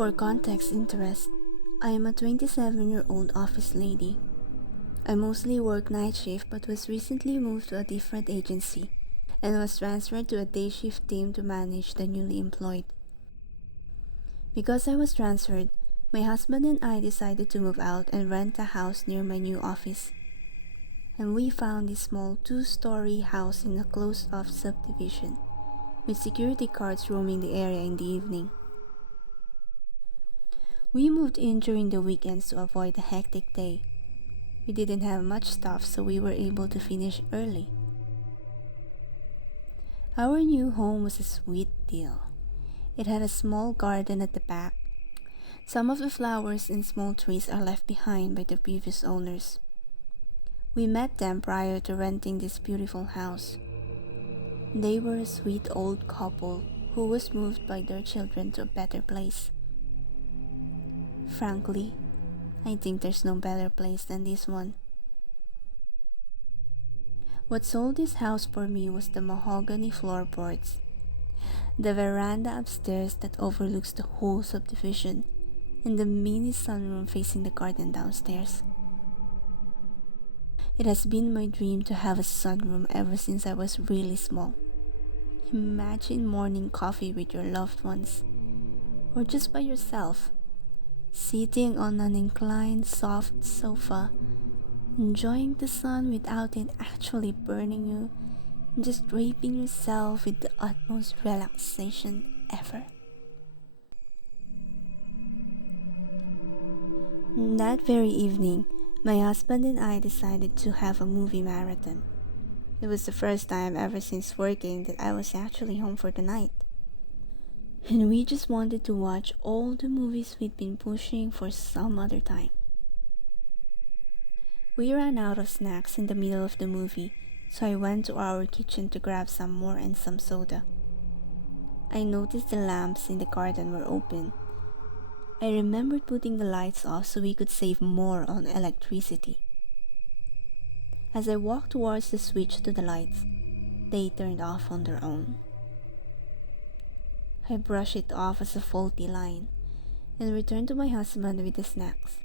For context interest, I am a 27-year-old office lady. I mostly work night shift but was recently moved to a different agency and was transferred to a day shift team to manage the newly employed. Because I was transferred, my husband and I decided to move out and rent a house near my new office. And we found this small 2-story house in a closed-off subdivision, with security guards roaming the area in the evening. We moved in during the weekends to avoid a hectic day. We didn't have much stuff, so we were able to finish early. Our new home was a sweet deal. It had a small garden at the back. Some of the flowers and small trees are left behind by the previous owners. We met them prior to renting this beautiful house. They were a sweet old couple who was moved by their children to a better place. Frankly, I think there's no better place than this one. What sold this house for me was the mahogany floorboards, the veranda upstairs that overlooks the whole subdivision, and the mini sunroom facing the garden downstairs. It has been my dream to have a sunroom ever since I was really small. Imagine morning coffee with your loved ones, or just by yourself, sitting on an inclined soft sofa, enjoying the sun without it actually burning you, and just draping yourself with the utmost relaxation ever. That very evening, my husband and I decided to have a movie marathon. It was the first time ever since working that I was actually home for the night. And we just wanted to watch all the movies we'd been pushing for some other time. We ran out of snacks in the middle of the movie, so I went to our kitchen to grab some more and some soda. I noticed the lamps in the garden were open. I remembered putting the lights off so we could save more on electricity. As I walked towards the switch to the lights, they turned off on their own. I brushed it off as a faulty line and returned to my husband with the snacks.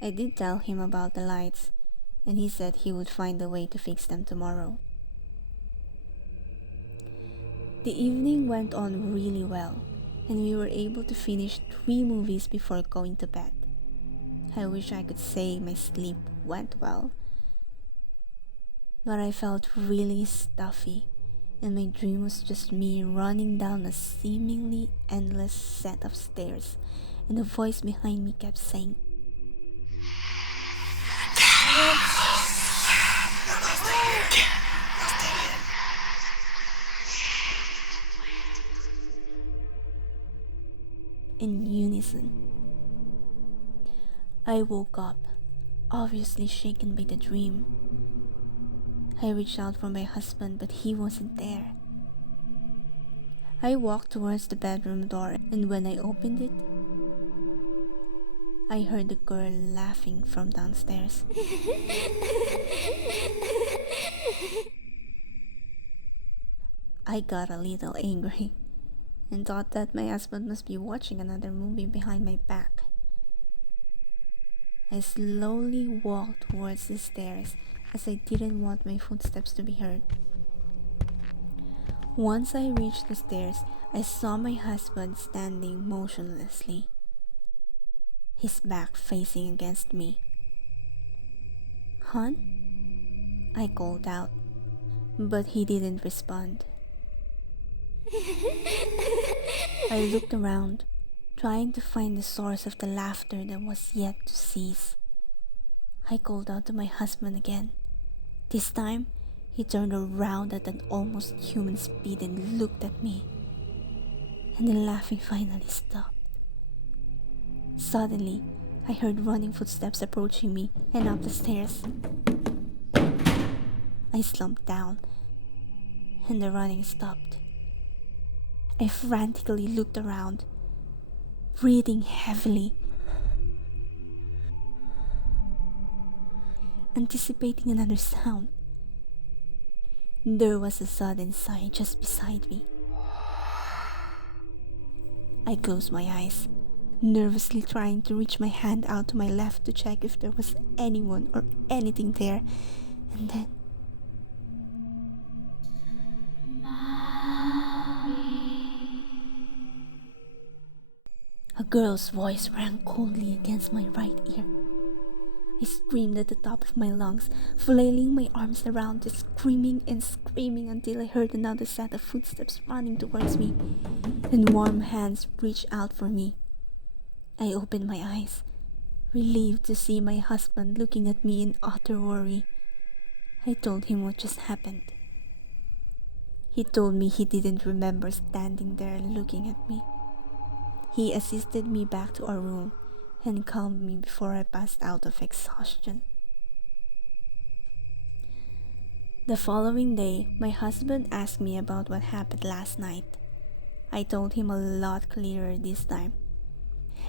I did tell him about the lights, and he said he would find a way to fix them tomorrow. The evening went on really well, and we were able to finish 3 movies before going to bed. I wish I could say my sleep went well, but I felt really stuffy, and my dream was just me running down a seemingly endless set of stairs, and a voice behind me kept saying, in unison. I woke up, obviously shaken by the dream. I reached out for my husband, but he wasn't there. I walked towards the bedroom door, and when I opened it, I heard the girl laughing from downstairs. I got a little angry and thought that my husband must be watching another movie behind my back. I slowly walked towards the stairs as I didn't want my footsteps to be heard. Once I reached the stairs, I saw my husband standing motionlessly, his back facing against me. "Hon?" I called out, but he didn't respond. I looked around, trying to find the source of the laughter that was yet to cease. I called out to my husband again. This time, he turned around at an almost human speed and looked at me. And the laughing finally stopped. Suddenly, I heard running footsteps approaching me and up the stairs. I slumped down, and the running stopped. I frantically looked around, breathing heavily, anticipating another sound. There was a sudden sigh just beside me. I closed my eyes, nervously trying to reach my hand out to my left to check if there was anyone or anything there, and then a girl's voice rang coldly against my right ear. I screamed at the top of my lungs, flailing my arms around, just screaming and screaming until I heard another set of footsteps running towards me, and warm hands reached out for me. I opened my eyes, relieved to see my husband looking at me in utter worry. I told him what just happened. He told me he didn't remember standing there looking at me. He assisted me back to our room and calmed me before I passed out of exhaustion. The following day, my husband asked me about what happened last night. I told him a lot clearer this time,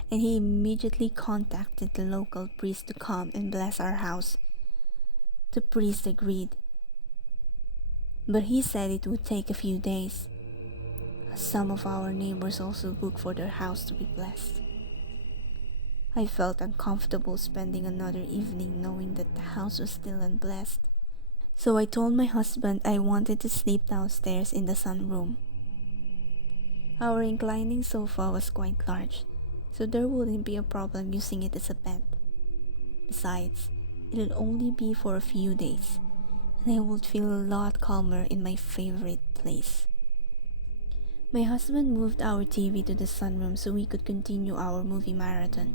and he immediately contacted the local priest to come and bless our house. The priest agreed, but he said it would take a few days. Some of our neighbors also booked for their house to be blessed. I felt uncomfortable spending another evening knowing that the house was still unblessed. So I told my husband I wanted to sleep downstairs in the sunroom. Our reclining sofa was quite large, so there wouldn't be a problem using it as a bed. Besides, it'll only be for a few days, and I would feel a lot calmer in my favorite place. My husband moved our TV to the sunroom so we could continue our movie marathon.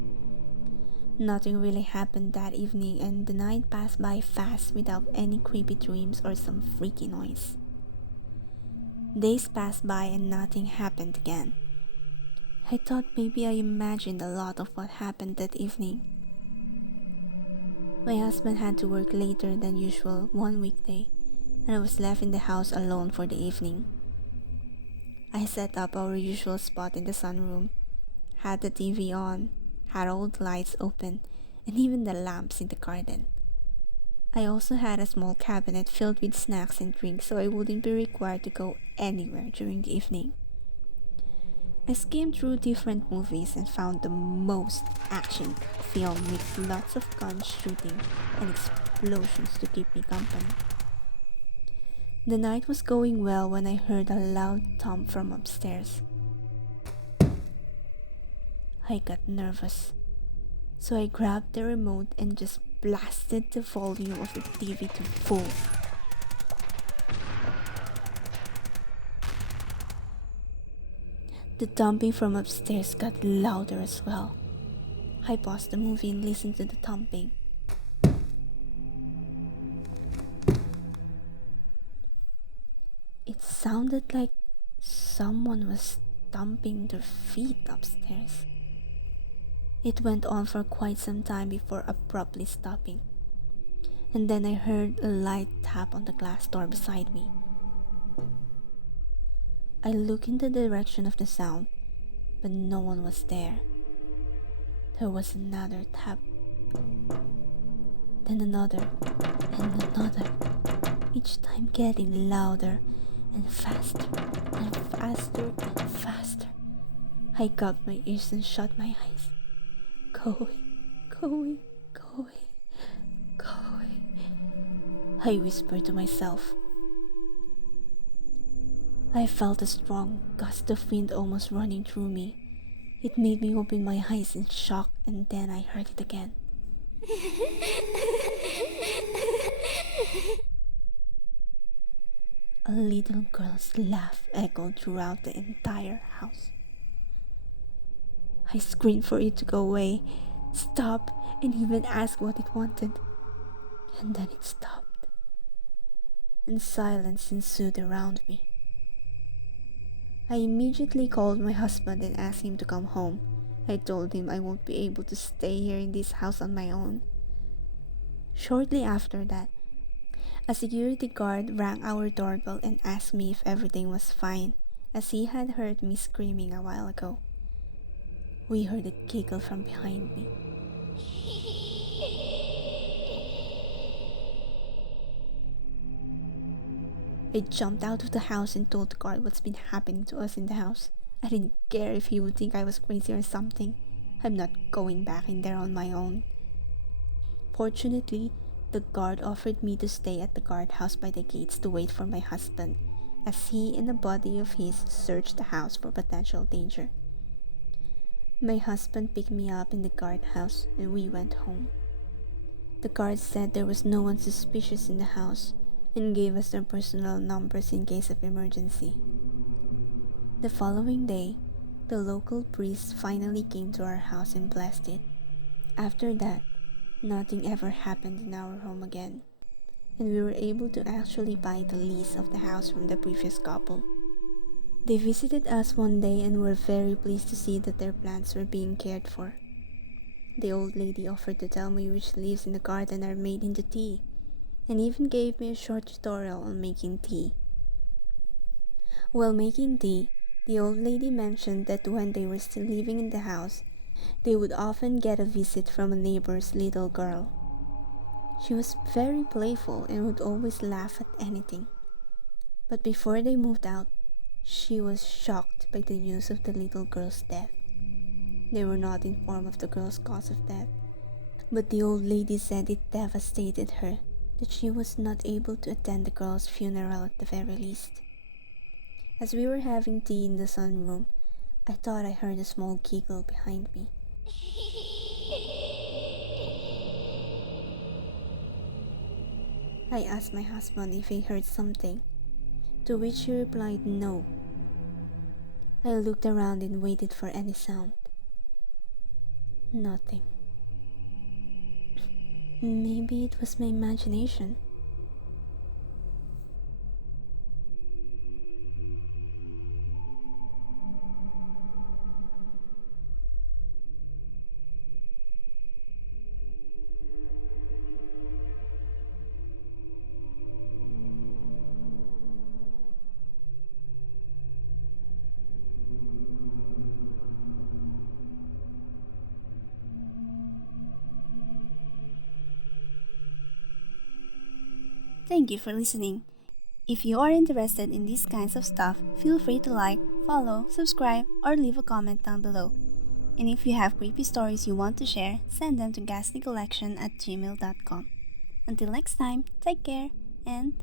Nothing really happened that evening, and the night passed by fast without any creepy dreams or some freaky noise. Days passed by and nothing happened again. I thought maybe I imagined a lot of what happened that evening. My husband had to work later than usual one weekday, and I was left in the house alone for the evening. I set up our usual spot in the sunroom, had the TV on, had all the lights open, and even the lamps in the garden. I also had a small cabinet filled with snacks and drinks so I wouldn't be required to go anywhere during the evening. I skimmed through different movies and found the most action film with lots of guns shooting and explosions to keep me company. The night was going well when I heard a loud thump from upstairs. I got nervous, so I grabbed the remote and just blasted the volume of the TV to full. The thumping from upstairs got louder as well. I paused the movie and listened to the thumping. It sounded like someone was stomping their feet upstairs. It went on for quite some time before abruptly stopping, and then I heard a light tap on the glass door beside me. I looked in the direction of the sound, but no one was there. There was another tap, then another, and another, each time getting louder and faster and faster and faster. I cupped my ears and shut my eyes. Go away, go away, go away, go away, I whispered to myself. I felt a strong gust of wind almost running through me. It made me open my eyes in shock, and then I heard it again. A little girl's laugh echoed throughout the entire house. I screamed for it to go away, stop, and even ask what it wanted. And then it stopped, and silence ensued around me. I immediately called my husband and asked him to come home. I told him I won't be able to stay here in this house on my own. Shortly after that, a security guard rang our doorbell and asked me if everything was fine, as he had heard me screaming a while ago. We heard a giggle from behind me. I jumped out of the house and told the guard what's been happening to us in the house. I didn't care if he would think I was crazy or something. I'm not going back in there on my own. Fortunately, the guard offered me to stay at the guardhouse by the gates to wait for my husband, as he and a buddy of his searched the house for potential danger. My husband picked me up in the guardhouse and we went home. The guards said there was no one suspicious in the house and gave us their personal numbers in case of emergency. The following day, the local priest finally came to our house and blessed it. After that, nothing ever happened in our home again, and we were able to actually buy the lease of the house from the previous couple. They visited us one day and were very pleased to see that their plants were being cared for. The old lady offered to tell me which leaves in the garden are made into tea, and even gave me a short tutorial on making tea. While making tea, the old lady mentioned that when they were still living in the house, they would often get a visit from a neighbor's little girl. She was very playful and would always laugh at anything. But before they moved out, she was shocked by the news of the little girl's death. They were not informed of the girl's cause of death, but the old lady said it devastated her that she was not able to attend the girl's funeral at the very least. As we were having tea in the sunroom, I thought I heard a small giggle behind me. I asked my husband if he heard something, to which he replied no. I looked around and waited for any sound. Nothing. Maybe it was my imagination. Thank you for listening. If you are interested in these kinds of stuff, feel free to like, follow, subscribe, or leave a comment down below. And if you have creepy stories you want to share, send them to ghastlycollection@gmail.com. Until next time, take care and